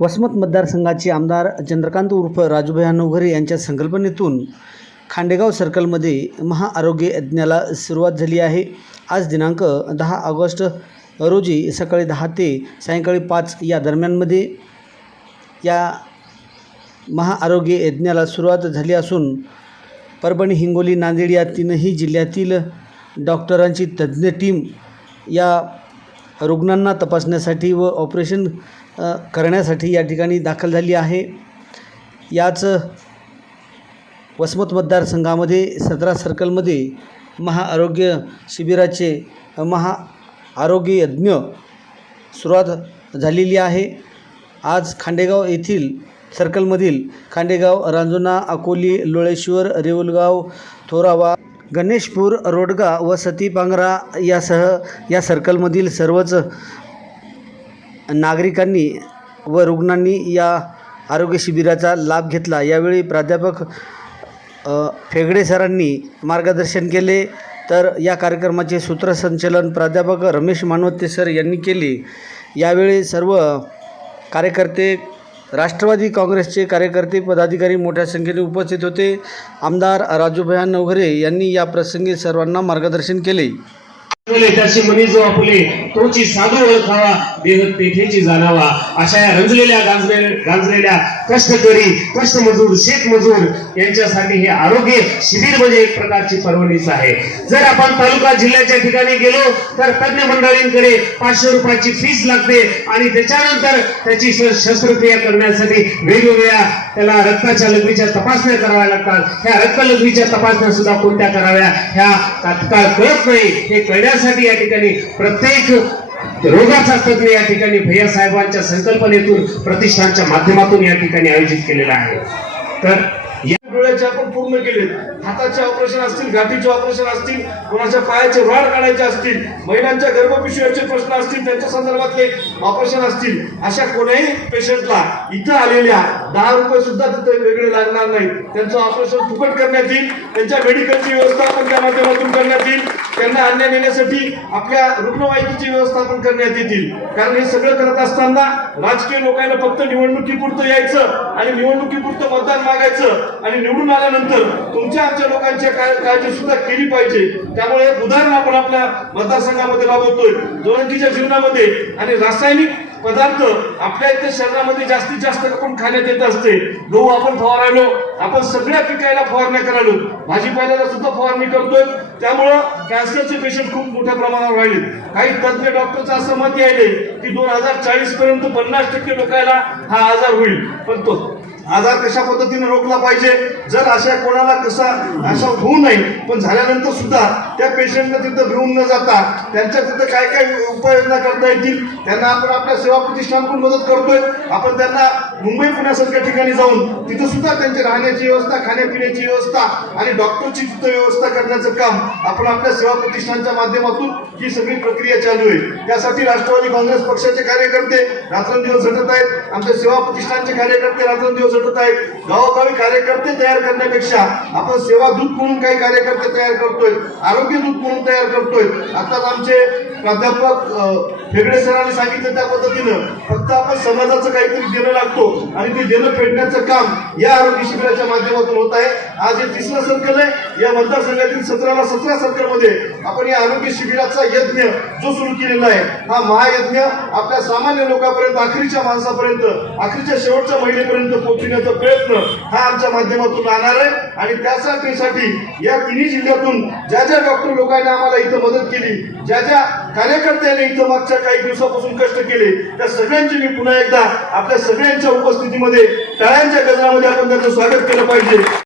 वसमत मतदारसंघाचे आमदार चंद्रकांत उर्फ राजूभाई नवघरे यांच्या संकल्पनेतून खांडेगाव सर्कलमध्ये महाआरोग्य यज्ञाला सुरुवात झाली आहे. आज दिनांक दहा ऑगस्ट रोजी सकाळी दहा ते सायंकाळी पाच या दरम्यानमध्ये या महाआरोग्य यज्ञाला सुरुवात झाली असून परभणी हिंगोली नांदेड या तीनही जिल्ह्यातील डॉक्टरांची तज्ज्ञ टीम या रुग्णांना तपासण्यासाठी व ऑपरेशन करण्यासाठी या ठिकाणी दाखल झाली आहे. याच वसमत मतदारसंघामध्ये सतरा सर्कलमध्ये महाआरोग्य शिबिराचे महाआरोग्य महा आरोग्य यज्ञ सुरुवात झालेली आहे. आज खांडेगाव येथील सर्कलमधील खांडेगाव रांजुना अकोली लोळेश्वर रेवलगाव थोरावा गणेशपूर रोडगा व सती पांगरा यासह या सर्कलमधील सर्वच नागरिकांनी व रुग्णांनी या आरोग्य शिबिराचा लाभ घेतला. यावेळी प्राध्यापक फेगडे सरांनी मार्गदर्शन केले. तर या कार्यक्रमाचे सूत्रसंचलन प्राध्यापक रमेश मानवते सर यांनी केले. यावेळी सर्व कार्यकर्ते राष्ट्रवादी काँग्रेसचे कार्यकर्ते पदाधिकारी मोठ्या संख्येने उपस्थित होते. आमदार राजूभया नवघरे यांनी या प्रसंगी सर्वांना मार्गदर्शन केले. त्याची मनी जो आपले तोची साधू ओळखावा देह पेठेची जाणावा. अशा या रंजलेल्या गांजले गांजलेल्या कष्टकरी कष्टमजूर शेतमजूर यांच्यासाठी हे आरोग्य शिबिर म्हणजे एक प्रकारची परवणीच आहे. जर आपण तालुका जिल्ह्याच्या ठिकाणी गेलो तर तज्ञ मंडळींकडे पाचशे रुपयाची फीस लागते आणि त्याच्यानंतर त्याची शस्त्रक्रिया करण्यासाठी वेगवेगळ्या त्याला रक्ताच्या लघवीच्या तपासण्या कराव्या लागतात. ह्या रक्त लघवीच्या तपासण्या सुद्धा कोणत्या कराव्या? ह्या तात्काळ कळत नाही. हे कळण्यासाठी या ठिकाणी प्रत्येक रोगाचा तज्ञ या ठिकाणी भैया साहेबांच्या संकल्पनेतून प्रतिष्ठानच्या माध्यमातून या ठिकाणी आयोजित केलेला आहे. तर या डोळ्याचे आपण पूर्ण केले. हाताचे ऑपरेशन असतील गाठीचे ऑपरेशन असतील कोणाच्या पायाचे वाढ काढायचे असतील महिलांच्या गर्भपिशव्याचे प्रश्न असतील त्यांच्या संदर्भातले ऑपरेशन असतील अशा कोणाही पेशंटला इथं आलेल्या दहा रुपये सुद्धा तिथे वेगळे लागणार नाहीत. त्यांचं ऑपरेशन फुकट करण्यात येईल त्यांच्या मेडिकलची व्यवस्था पण त्या माध्यमातून करण्यात येईल. त्यांना आणण्या नेण्यासाठी आपल्या रुग्णवाहिकेची व्यवस्थापन करण्यात येतील. कारण हे सगळं करत असताना राजकीय लोकांना फक्त निवडणुकीपुरतं यायचं आणि निवडणुकीपुरतं मतदान मागायचं आणि निवडून आल्यानंतर तुमच्या आमच्या लोकांच्या काळजी सुद्धा केली पाहिजे. त्यामुळे उदाहरण आपण आपल्या मतदारसंघामध्ये राबवतोय. दोनकीच्या जीवनामध्ये आणि रासायनिक पदार्थ आपल्या इथे शरीरामध्ये जास्तीत जास्त आपण खाण्यात येत असते. गहू आपण फवारायलो आपण सगळ्या पिकायला फवारण्या करायलो. भाजीपाल्याला सुद्धा फवारणी करतोय. त्यामुळं कॅन्सरचे पेशंट खूप मोठ्या प्रमाणावर राहिले काही तज्ज्ञ डॉक्टरचं असं मत यायले की दोन हजार चाळीस पर्यंत पन्नास टक्के लोकांना हा आजार होईल. पण तो आजार कशा पद्धतीने रोखला पाहिजे? जर अशा कोणाला कसा असा होऊ नये पण झाल्यानंतर सुद्धा त्या पेशंटला तिथं घेऊन न जाता त्यांच्या तिथं काय काय उपाययोजना करता येतील त्यांना आपण आपल्या सेवा प्रतिष्ठानकडून मदत करतोय. आपण त्यांना मुंबई पुण्यासारख्या ठिकाणी जाऊन तिथं सुद्धा त्यांची राहण्याची व्यवस्था खाण्यापिण्याची व्यवस्था आणि डॉक्टरची तिथं व्यवस्था करण्याचं काम आपण आपल्या सेवा प्रतिष्ठानच्या माध्यमातून ही सगळी प्रक्रिया चालू आहे. त्यासाठी राष्ट्रवादी काँग्रेस पक्षाचे कार्यकर्ते रात्रंदिवस झटत आहेत. आमच्या सेवा प्रतिष्ठानचे कार्यकर्ते रात्रंदिवस झटत आहेत. गावोगावी कार्यकर्ते तयार करण्यापेक्षा आपण सेवा दूत म्हणून काही कार्यकर्ते तयार करतोय आरोग्य दूत म्हणून तयार करतोय. आताच आमचे प्राध्यापक अ, फेगडे सरांनी सांगितलं त्या पद्धतीनं. फक्त आपण समाजाचं काहीतरी देणं लागतो आणि ते देणं फेडण्याचं काम या आरोग्य शिबिराच्या माध्यमातून होत आहे. आज हे तिसरं सर्कल आहे. या मतदारसंघातील सतराला सतरा सर्कलमध्ये आपण या आरोग्य शिबिराचा यज्ञ जो सुरू केलेला आहे हा महायज्ञ आपल्या सामान्य लोकांपर्यंत अखेरीच्या माणसापर्यंत अखेरीच्या शेवटच्या महिलेपर्यंत पोहोचण्याचा प्रयत्न हा आमच्या माध्यमातून राहणार आहे. आणि त्यासाठीसाठी या तिन्ही जिल्ह्यातून ज्या ज्या डॉक्टर लोकांनी आम्हाला इथं मदत केली ज्या ज्या कार्यकर्त्यांनी इथं मागच्या काही दिवसापासून कष्ट केले त्या सगळ्यांची मी पुन्हा एकदा आपल्या सगळ्यांच्या उपस्थितीमध्ये टाळ्यांच्या गजरामध्ये आपण त्यांचं स्वागत केलं पाहिजे.